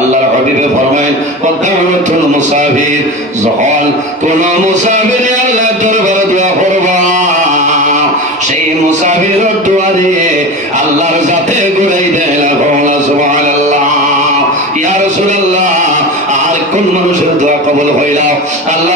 আল্লাহর হাবিবে ফরমায় ওয়াদাউতুল মুসাফির যখন কোন মুসাফির আল্লাহ দরবারে দোয়া করবা, সেই মুসাফির দুয়ারে আল্লাহর সাথে ঘুরাই দেয় না ভোলা সুবহানাল্লাহ। ইয়া রাসূলুল্লাহ, আর কোন মানুষের দোয়া কবুল হইলা আল্লাহর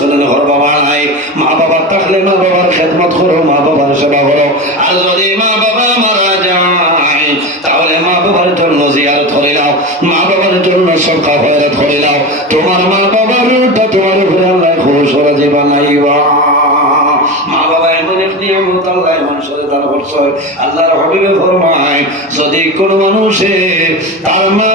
আসলেন ঘর বাবা নাই। মা বাবা থাকলে মা বাবার খেদমত করো, মা বাবার সেবা করো। আর যদি মা বাবা মারা যায়, তাহলে মা বাবার জন্য জিয়ারত করে নাও। মা বাবার জন্য সরকার হয়রাত করে নাও। তোমার মা বাবার তোমার উপরে আল্লাহ খুশ ওরা যে বানাইবা। মা বাবা এমন এক নিয়ামত আল্লাহ মানুষের দান করছে। আল্লাহর হাবিবে ফরমায়, যদি কোন মানুষে তার মা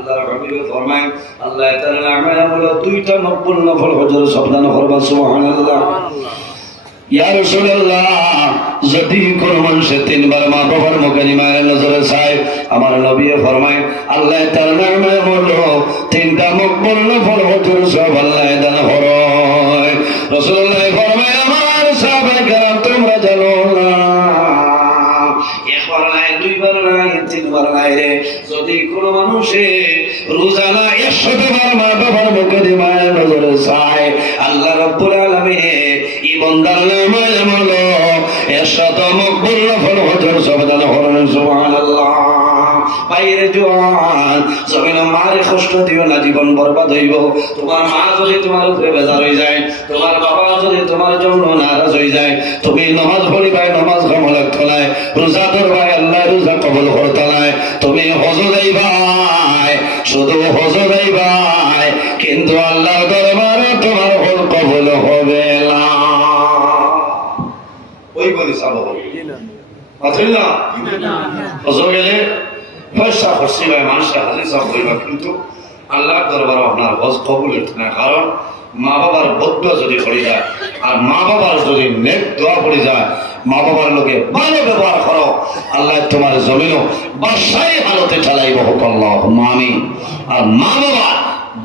আল্লাহর হাবিবে ফরমায় আল্লাহ তাআলা নামায় আমল দুইটা মকবুল নফল হজর সব করবা সুবহানাল্লাহ। ইয়া রাসূলুল্লাহ যদি কোন মানুষে তিনবার মা বাবার মুখে মায়ের নজরে চায় আমার নবী ফরমায় আল্লাহ তার নামে বলল তিনটা মকবুল নফল হজুর সব আল্লাহ দান হয় রাসূলুল্লাহ ফরমায় আমার সাহাবায়ে কেরাম তোমরা জানো না। একবার নাই দুইবার নাই তিনবার নাই রে। যদি কোন মানুষে কষ্ট দিও না জীবন বরবাদ হইব। তোমার মা যদি তোমার উপরে বেজার হয়ে যায় তোমার বাবা যদি তোমার জন্য নারাজ হয়ে যায় তুমি নমাজ পড়িবাই নমাজ কমলে তোলায় রোজা ধরবাই আল্লাহ রোজা কবল করতলায় তুমি হজ যাইবাই শুধু হজ যাইবাই কিন্তু আল্লাহ দরবারে তোমার হল কবল হবে না। ওই বলি চাব না? হজ গেলে পয়সা খরচি মানুষের হাজির সব কিন্তু আল্লাহ দরবার আপনার হজ কবুল হইতে না। কারণ মা বাবার বদ্ধ যদি পড়ে যায়, আর মা বাবার যদি নেক দোয়া পড়ে যায়, মা বাবার লোকে ভালো ব্যবহার করো, আল্লাহ তোমার জমিনও বাসাই হালতে চালাইব। হোক আল্লাহ মামি আর মা বাবা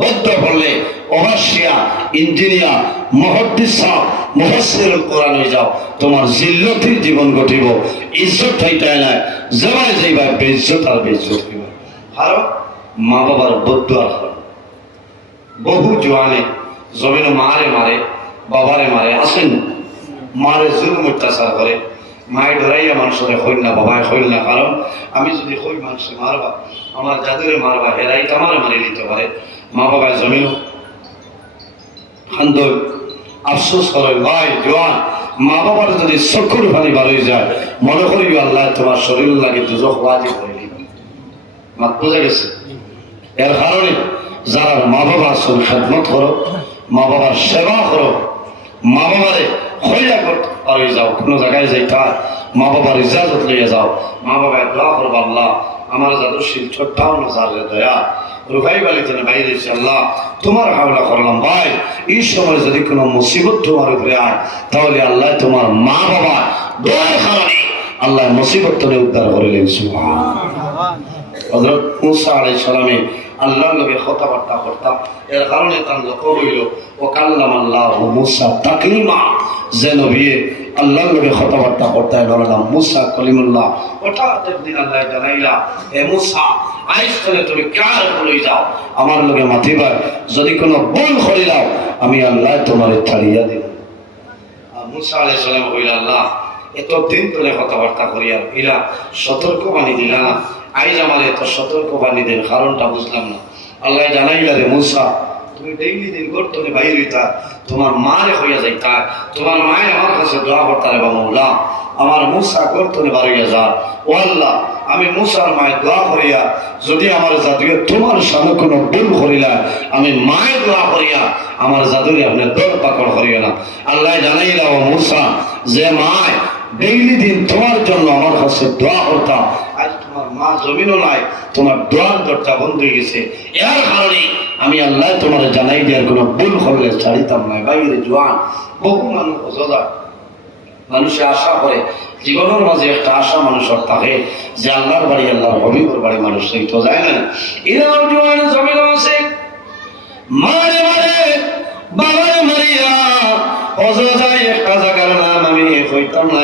বদ্ধ পড়লে অবাসিয়া ইঞ্জিনিয়ার, মহদ্দিসা মুহসির কোরআন হয়ে যাও। তোমার জিল্লতি জীবন ঘটিব ইজ্জত হইতে না জমায় যাইবা, বেইজ্জত আর বেইজ্জত হইবা। কারণ মা বাবার আর কারণ বহু জোয়ানে জমিন মারে মারে, বাবারে মারে, আসেন। মারে জুলুম অত্যাচার করে। মায়ে ধরাইয়া মানুষের হইল না, বাবায় হইল না। কারণ আমি যদি হই মানুষে মারবা, আমার জাদুরে মারবা হেরাই আমারে মারি নিতে পারে। মা বাবায় জমিন খান্দর আফসোস করে, ভাই জোয়ান মা বাবার যদি চকুর পানি হয়ে যায়, মনে করি আল্লাহ তোমার শরীর লাগে দুজক ওয়াজি করে মাত বোঝা গেছে? এর কারণে যারা মা বাবা আসল খেদমত করো মা বাবার সেবা করো মা বাবারে হইয়া করতে পারে যাও, কোনো জায়গায় যাইতা মা বাবার ইজাজত লইয়া যাও। মা বাবা দোয়া করব আল্লাহ, আমার জাদুশীল ছোট্টাও নজারে দয়া, রুফাই বালিতে বাইরে এসে, আল্লাহ, তোমার হাওলা করলাম, ভাই, এই সময় যদি কোনো মুসিবত তোমার উপরে আয়, তাহলে আল্লাহ তোমার মা বাবা দোয়ার কারণে আল্লাহ মুসিবত তোরে উদ্ধার করিলেন সুবহান। হজরত মুসা আলাই সালামে আল্লাহর লগে কথাবার্তা করতাম। এর কারণে তার লক্ষ্য হইল ও কাল্লাম আল্লাহ মুসা তাকলিমা। যে নবী আল্লাহর লগে কথাবার্তা করতে বললাম মুসা কলিমুল্লাহ। ওটা একদিন আল্লাহ জানাইলা হে মুসা, আইস করে তুমি কার বলে যাও? আমার লগে মাতিবার যদি কোনো ভুল করিলাও আমি আল্লাহ তোমার ছাড়িয়া দিব। মুসা আলাই সালাম হইল আল্লাহ এত দিন ধরে কথাবার্তা করিয়া ইরা, সতর্ক বাণী দিলা না। আইজ আমার এত সতর্ক বাণী দেন কারণটা বুঝলাম না। আল্লাহ জানাইলা রে মুসা, তুমি ডেইলি দিন গর্তনে বাইর হইতা, তোমার মারে হইয়া যাইতা, তোমার মায়ের আমার কাছে দোয়া করতা রে মৌলা, আমার মুসা করতনে বাড়িয়ে যা ও আল্লাহ, আমি মুসার মায়ের দোয়া করিয়া, যদি আমার জাদুকে তোমার সামনে কোনো ভুল করিলা, আমি মায়ের দোয়া করিয়া, আমার জাদুকে আপনি দর পাকড় করিয়া না আল্লাহ জানাইলা ও মুসা, যে মায় ডেইলি দিন তোমার জন্য আমার কাছে দোয়া করতাম মা জমিনও নাই, তোমার দোয়ার দরজা বন্ধ হয়ে গেছে। এর কারণে আমি আল্লাহ তোমার জানাই দেওয়ার কোনো ভুল করলে ছাড়িতাম না। বাইরে জোয়ান, বহু মানুষ মানুষে আশা করে, জীবনের মাঝে একটা আশা মানুষের থাকে যে আল্লাহর বাড়ি, আল্লাহর হবিবর বাড়ি মানুষ সেই তো যায় না। এরাও জোয়ান জমিন আছে। মারে মারে মারিয়া একটা জায়গার নাম আমি না।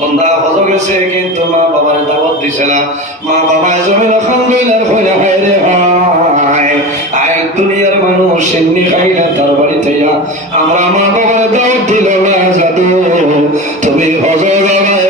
বন্ধা হজ গেছে, কিন্তু মা বাবার দাবত দিছে না। মা বাবা জমিন আলহামদুলিল্লাহ কইলা হায় রে হায় আয়, দুনিয়ার মানুষ এমনি খাইলে তার বাড়িতে আমরা মা বাবার দাওয়াত দিল না জাদু। তুমি হজ জায়গায়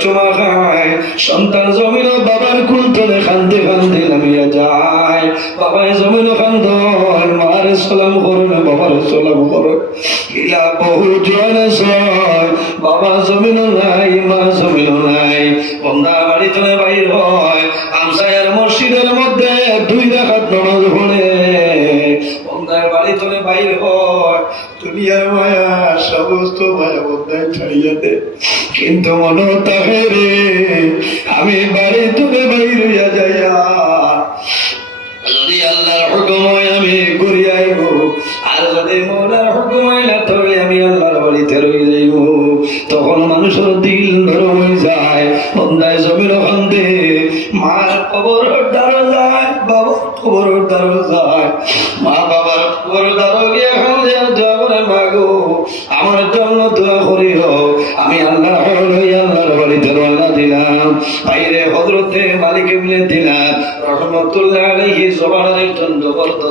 চুমা খায় সন্তান জমিন বাবার কুল খান্তে কান্দে নামিয়া যায়। বাবায় জমিন বন্ধায় ছাড়িয়ে দে কিন্তু মনে রে আমি বাড়ি তুলে বাইর যাইয়া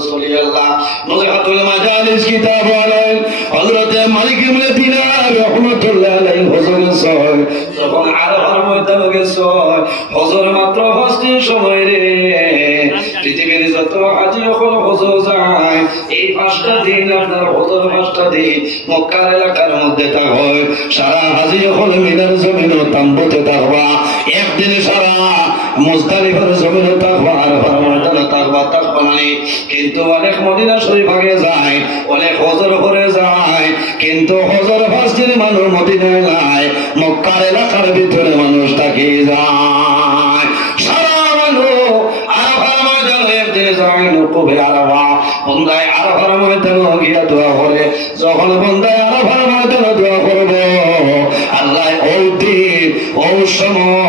জন্য বলতে চলি আল্লাহ নজহাতুল মাজালিস কিতাব আলাই হযরতে মালিক ইবনে দিনার রহমতুল্লাহ আলাইহি হজর সয় যখন আরবার ময়দানে গেছে, হজর মাত্র ফার্স্টের সময় রে। পৃথিবীর যত হাজি হল হজর যায়। এই পাঁচটা দিন আপনার পাঁচটা দিন মক্কার এলাকার থাকবে সারা হাজি হল মিনার জমিন তাম্বুতে থাকবা একদিন সারা মুজদালিফার জমিন থাকবা আর থাকবা থাকবা মানে কিন্তু অনেক মদিনা শরীফ আগে যায়, অনেক হজর করে যায়, কিন্তু হজর ফার্স্টের মানুষ মদিনায় নাই, মক্কার এলাকার ভিতরে মানুষ থাকি যায়। সারা মানুষ আরাফার ময়দানে একদিন যায় নকুবে আরাফা, বন্দায় আরাফার ময়দানে গিয়া দোয়া করে। যখন বন্দায় দোয়া করবে, আল্লাহ ওই সময়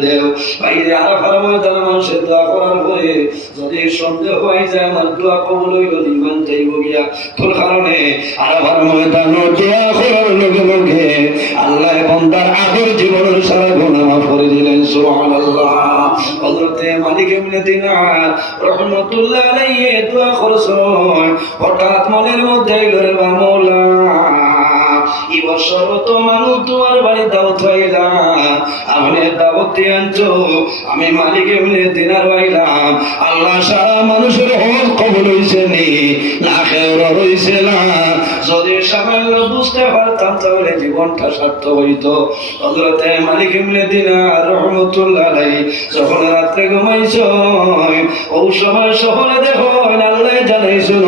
দেও। বাইরে আর ফার ময়দানে মানুষের দোয়া করার পরে যদি সন্দেহ আমার দোয়া হইল জীবন যাইব গিয়া। তোর কারণে আর ফার ময়দান আল্লাহ বন্দার আগর জীবনের সারা গুণা মাফ দিলেন, সুবহানাল্লাহ। হঠাৎ মনের মধ্যে এলো রে বা মওলা ইবর বছর তো মানুষ তোমার বাড়ি হইলাম আমি মালিক এমনি দিনার আল্লাহ সারা মানুষের কবল হইছে নি রইছে না। যদি সামান্য বুঝতে পারতাম তাহলে জীবনটা সার্থক হইতো। মালিক এমনি রহমতুল্লাহ যখন রাত্রে ঘুমাইছ, ও সময় শহরে দেখো, আল্লাহ জানাইছিল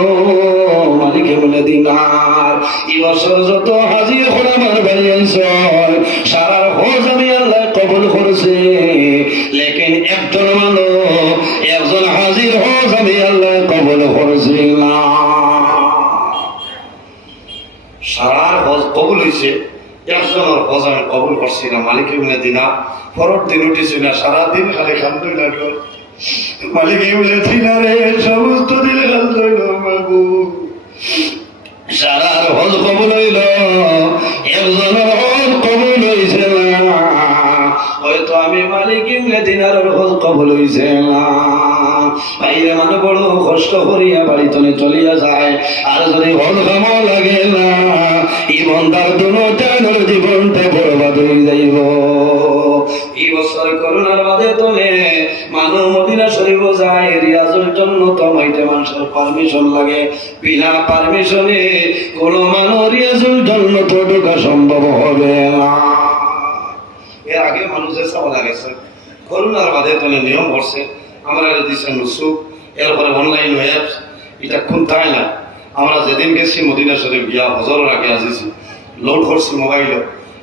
মালিক এমনি দিনার এই বছর যত হাজির করে আমার সারার হজ আমি আল্লাহ কবল করছে। লেকিন একজন মানুষ, একজন হাজির হজ আমি আল্লাহ কবল করছি না। সারার হজ কবুল হয়েছে, একজনের হজ আমি কবুল করছি না, মালিক দিনা, পরের দিন উঠেছি না, সারাদিন খালি খান্দই লাগল মালিক ইবনে দিনা রে সমস্ত দিন খান্দই বাবু সারার হজ কবুল হইল একজনের হজ কবুল হইছে না। হয়তো আমি মালিক ইবনে দিনার হজ কবুল হইছে না। বাইরে মানে বড় কষ্ট করিয়া বাড়িতনে চলিয়া যায়, আর যদি হল কাম লাগে না, ইমনদার দুনো টানোর জীবনটা বরবাদ হয়ে যাইব। এই বছর করোনার বাদে তোলে মানুষ মদিনা শরীফ যায় রিয়াজের জন্য তো মাইতে মানুষের পারমিশন লাগে। বিনা পারমিশনে মানুষ তো ঢোকা সম্ভব হবে না। এর আগে মানুষের করোনার বাদে তোলে নিয়ম করছে। আমরা এরপরে অনলাইন অ্যাপস এটা তাই না। আমরা যেদিন গেছি মদিনা শরীফ গিয়া হজরের আগে আসিছি। লোড করছি মোবাইল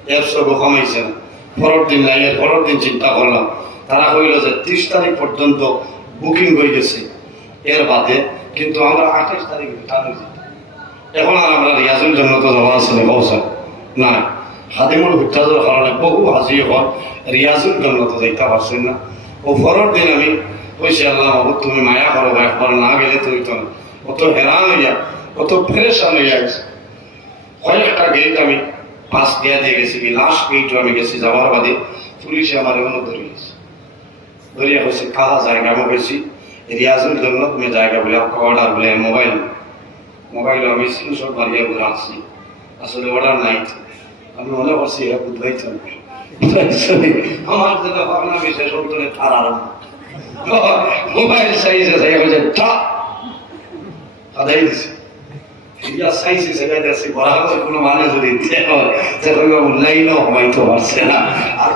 অ্যাপস কমাইছে পরের দিন লাগে পরের দিন চিন্তা করলাম। তারা কইল যে ত্রিশ তারিখ পর্যন্ত বুকিং হয়ে গেছে। এর বাদে কিন্তু আমরা আঠাশ তারিখ টান এখন আর আমরা রিয়াজুল জন্য তো আছে না বলছেন না হাদিমুল হুত্তাজের কারণে বহু হাজি হন। রিয়াজুল জন্য তো যাইতে পারছেন না। ও পরের দিন আমি কইছি, আল্লাহ তুমি মায়া করো, বা একবার না গেলে তুই তো কত হেরান হইয়া কত ফ্রেশান হইয়া গেছে। কয়েকটা গেট আমি পাস দিয়া দিয়ে গেছি কি লাস্ট গেটও আমি গেছি, যাওয়ার বাদে পুলিশে আমার এমন ধরিয়েছে ধরিয়া হয়েছে কাহা জায়গা আমি গেছি রিয়াজুল জন্য তুমি জায়গা বলে অর্ডার বলে মোবাইল মোবাইল আমি স্ক্রিনশট মারিয়ে বলে আসছি আসলে অর্ডার নাই। আমি মনে করছি এটা বুঝাইছেন আমার জন্য ভাবনা বিশেষ অন্তরে তার আরাম। মোবাইল সাইজে সাইজে হয়েছে টা! আদাই দিছে। দেখছি বরাবর কোনো মানে যদি দিতে হয় তাহলে লাইনও হয়তো পারছে না। আর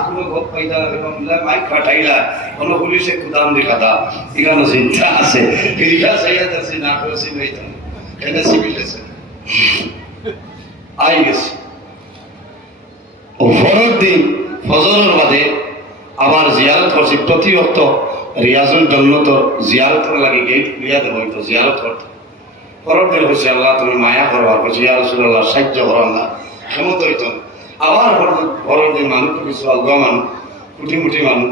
আছে না করছি আই গেছে। দিন, ফজরের বাদে আবার জিয়ারত করছি। প্রতি অক্ত রিয়াজুল জন্নত জিয়ারত লাগে গেট খুলিয়া দেবো, তো জিয়ারত করতে। দিন হচ্ছে আল্লাহ, তুমি মায়া করবা বলছি, ইয়া রসুল্লাহ সাহায্য করো না। ক্ষমতা হইতো। আবার পরের দিন মানুষ, কিছু আলগা মানুষ কুটি মুটি মানুষ,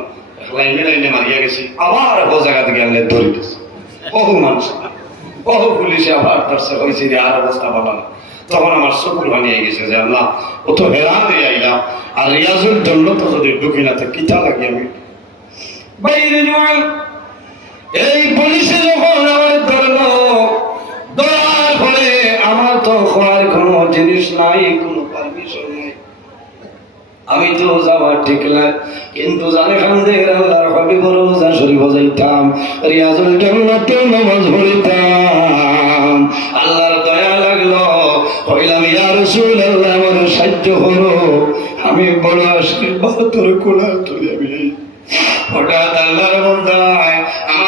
লাইনে লাইনে মারিয়া গেছি। আবার ও জায়গা থেকে আনলে ধরে গেছে বহু মানুষ। বহু পুলিশে আবার ধরছে হয়েছে যে আর অবস্থা ভালো না। তখন আমার চকুর ভাঙিয়ে গেছে যে, আল্লাহ, ও তো হেরান হয়ে আইলাম আর রিয়াজুল জন্য তো যদি ঢুকি না, তো কিতা লাগে আমি? বাইরে এই পুলিশে যখন আমার ধরলো নাই আমি তো যাওয়ার ঠিক না, কিন্তু জানে খান্দের আল্লাহর আল্লাহর দয়া লাগল, কইলাম, ইয়া রাসূল আল্লাহ আমার সাহায্য করো। আমি বড় আশীর্বাদ তোর কোলা তুলে হঠাৎ আল্লাহর বন্ধায়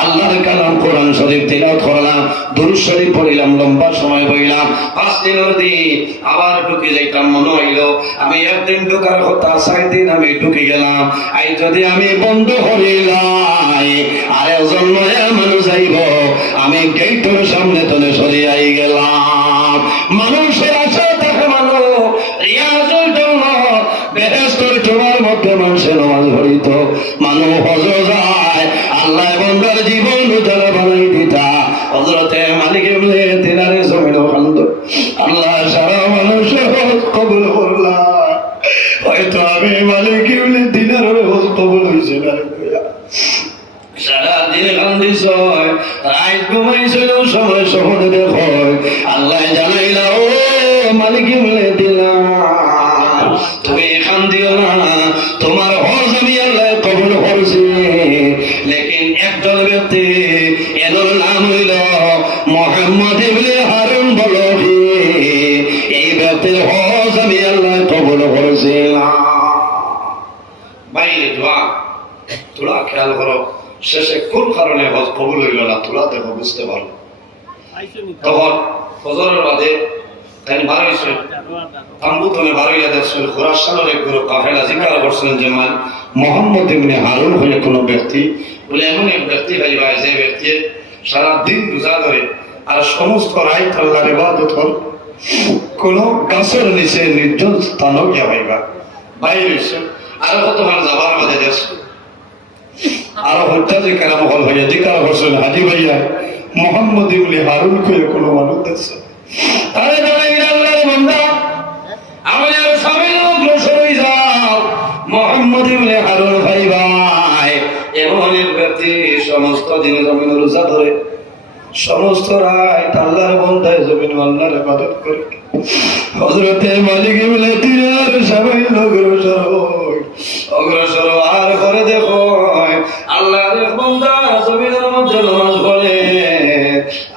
আল্লাহর কালাম কোরআন শরীফ তিলাওয়াত করলাম, দুরূদ শরীফ পড়িলাম, লম্বা সময় বইলাম, পাঁচ দিনের দিন আবার ঢুকে যাইতাম, মনে হইল, আমি একদিন ঢুকার কথা ছয় দিন আমি ঢুকে গেলাম। আই যদি আমি বন্ধ করিলাই আরে জন্ম মানুষ যাইব আমি গেটের সামনে তলে সরিয়াই গেলাম। মানুষের মালিক দিনের দিনার হজ কবুল হয়েছে। সারা দিন কান্দিস রাত ঘুমাইছিল তাম্বু তুমি বার হইয়া দেখছেন খোরাসানের গুরু কাফেলা জিজ্ঞাসা করছেন যে মান মোহাম্মদ ইবনে হারুন কোনো ব্যক্তি, বলে এমন এক ব্যক্তি ভাইবা যে ব্যক্তি সারা দিন রোজা ধরে আর সমস্ত ইবাদত হল। কোন গাছের নিচে নির্জন গিয়া ভাইবা বাইরে কত যাবার আর হত্যা যে হইয়া জিজ্ঞাসা করছেন হাজি ভাইয়া, মোহাম্মদ ইবনে হারুন কোনো মানুষ দেখছে? বান্দা। আমাদের সবাই অগ্রসর হয়ে যাও। মোহাম্মদ ইবনে হারুন ভাই ভাই এমন ব্যক্তি, সমস্ত দিন জমিন রোজা ধরে, সমস্ত রায় আল্লাহর বন্ধায় জমিন আল্লাহর ইবাদত করে। হজরতে মালিক বলে দিনের সবাই অগ্রসর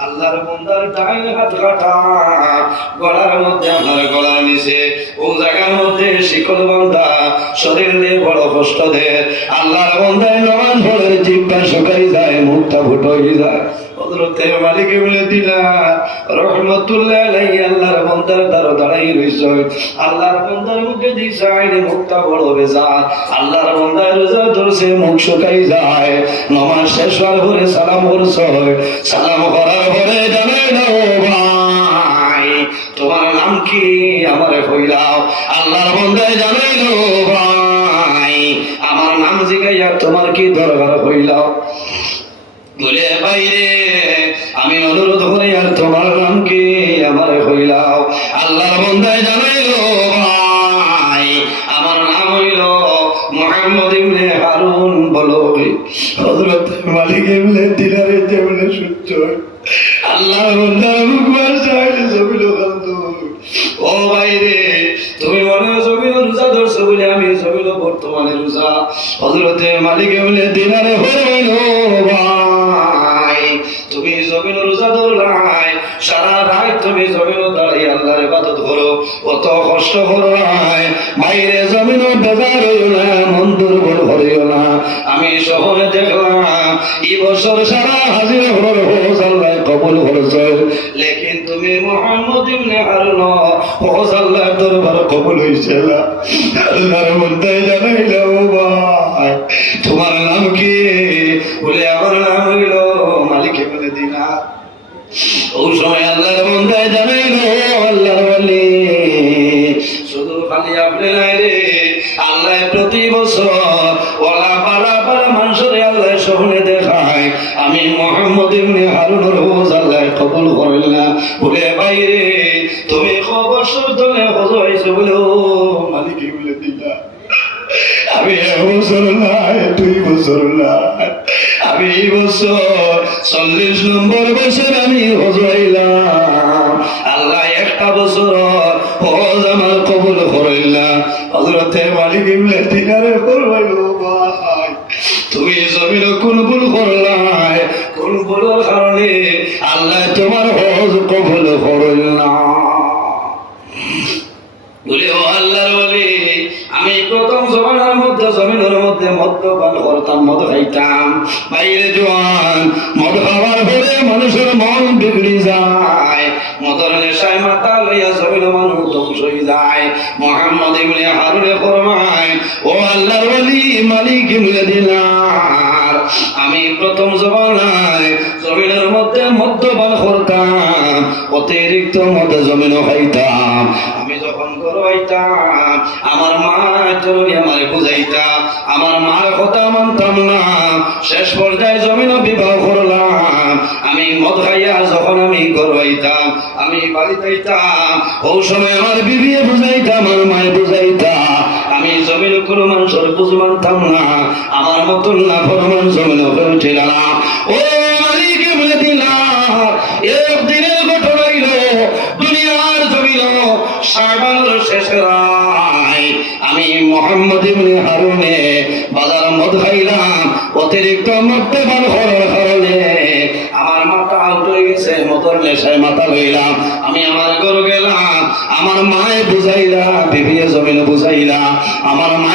আল্লাহর বন্দার ডান হাত কাটা গলার মধ্যে আমার গলার নিচে, ও জায়গার মধ্যে শিকল বন্ধা, শরীর দিয়ে বড় কষ্ট দেয় আল্লাহর বন্দায় নামাজ পড়ে জিব্বা শুকাই যায়, মুখটা ফুটো যায়। হযরতে মালিক বলে দিলা, রহমতুল্লাহ যায় নামাজ শেষ হওয়ার পরে সালাম করছে। জানাই না ও তোমার নাম কি? আমারে কইলাও। আল্লাহর বান্দায় জানাইলো ভাই, আমার নাম জিগাইয়া তোমার কি দরকার কইলাও? বলে, বাইরে, আমি অনুরোধ করি আর তোমার নাম কি আমার হইলাও আল্লাহর বন্দায় জানাইলো, ভাই, আমার নাম হইল মোহাম্মদ ইবনে হারুন বলো হযরত মালিক ইবনে যেমনে আল্লাহর বাসাইলে জমিল ও বাইরে, তুমি মনে জমিল রোজা ধরছো বলে আমি জমিল বর্তমানে রোজা। হযরতে মালিক ইবনে দিনারে কবুল হয়েছে আল্লাহ। আল্লাহর মধ্যে জানাইলাম। তুমি জমির জমিনে কোন ভুল করলাই কোন কারণে আল্লাহ তোমার হজ কবল করল না। বলে, ও আল্লাহর বলে, আমি প্রথম জমানার মধ্যে, জমিনের মধ্যে মদ্যপান করতাম, মদ খাইতাম। বাইরে জোয়ান, মদ মানুষের মন বিগড়ি যায়। মদর নেশায় মাথা লইয়া জমিন মানুষ ধ্বংস হয়ে যায়। মোহাম্মদ ইবনে হারুরে ফরমায় ও আল্লাহ মালিক আমি প্রথম জমানায় জমিনের মধ্যে মদ্যপান করতাম, অতিরিক্ত মধ্যে জমিন খাইতাম। আমি যখন হইতাম, আমার মা জননী আমার বুঝাইতাম, আমার মার কথা মানতাম না। শেষ পর্যায়ে জমিন বিবাহ করলাম। আমি মদ খাইয়া যখন আমি হইতাম, আমি বাড়িতে হইতাম ও সময় আমার বিবিয়ে বুঝাইতাম, আমার মায়ে বুঝাইতাম। আমি জমিন কোনো মানুষের বুঝ মানতাম না। আমার মতন না ফরমান জমিন উঠিল না ও মালিক একদিনের ঘটনা হইল, দুনিয়ার জমিন শেষ রায়। আমি অতিরিক্ত আমার মাথা গেছে মাথা লইলাম। আমি আমার ঘর গেলাম, আমার মায়ে বুঝাইলা বিবিয়ে না। আমার মায়ে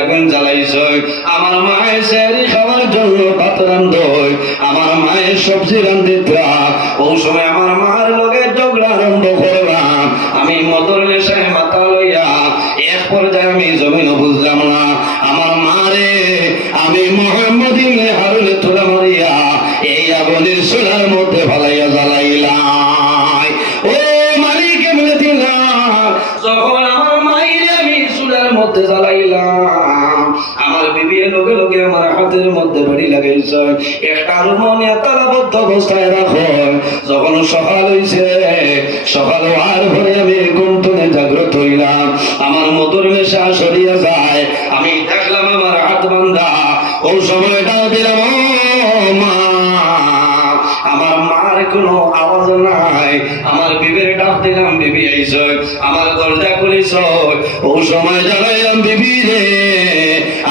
আগুন জ্বালাইছ আমার মায়ের স্যারি খাওয়ার জন্য ভাত আমার মায়ের সবজি রান্ধিত। ও সময় আমার মার কোনো আওয়াজ নাই। আমার বিবির ডাক দিলাম, বিবি আইস। আমার দরজা খুলিস। ও সময় জানাইলাম বিবি রে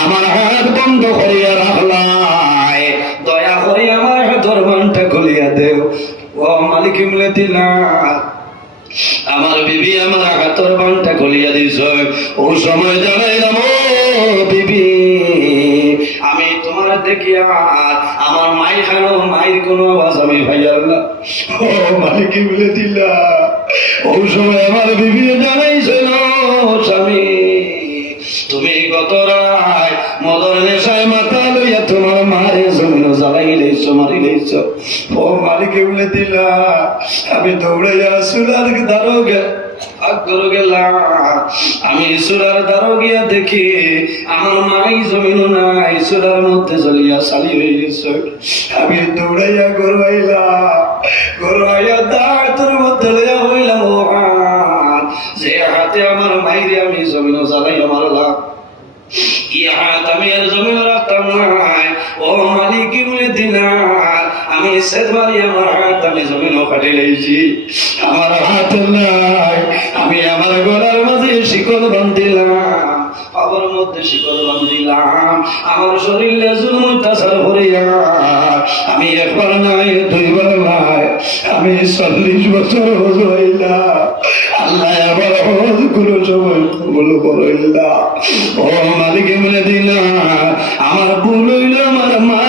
আমার হাত বন্ধ করিয়া রাখলাই। দয়া করে আমার হাতর মনটা খুলিয়া দেও। ও মালিক ইমলে দিলা আমার বিবি আমার হাতর বানটা খুলিয়া দিস। ও সময় জানাইলাম ও বিবি। আমি তোমার দেখিয়া মায়ের কোনো আওয়াজ আমি ভাইয়ার না। মালিক বলে দিলা। ও সময় আমার বিবি না স্বামী, তুমি গত রায় মদর নেশায় মাথা লইয়া তোমার মারে জমিন জ্বালাই লইছ মারি লইছ ও মালিকে বলে দিলা, আমি দৌড়াইয়া সুলার দারো আগর গেলাম আমি সুলার দারো গিয়া দেখি আমার মাই জমিন নাই সুলার মধ্যে জ্বলিয়া সালি হয়ে আমি দৌড়াইয়া গরুয়াইলা গরুয়াইয়া দাঁড় মধ্যে লইয়া হইলাম যে হাতে আমার মাইরে আমি জমিন জ্বালাইয়া মারলাম। ইহাত আমি আর জমিন রাখতাম নাই। ও মালিক আমি সেদ মারি আমার হাত আমি জমিন লাইছি। আমার হাত নাই। আমার শরীরে আমি একবার নাই দুইবার নাই আমি চল্লিশ বছর হইলাম আল্লাহ আবার হজগুলো সময় বলো করইলা ও মালিকে বলে দিলা আমার ভুল হইল আমার মারে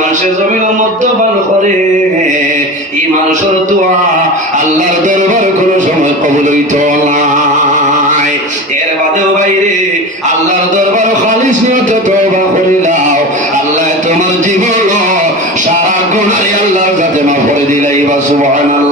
মানুষের জমিন মদ্যপান করে। এই মানুষের দোয়া আল্লাহর দরবার কোনো সময় কবলিত এর বাদেও বাইরে আল্লাহর দরবার খালিস নিয়ত তবা করে দাও। আল্লাহ তোমার জীবন সারা গুণাই আল্লাহর কাছে মা পড়ে দিলাই বা সুবহানাল্লাহ।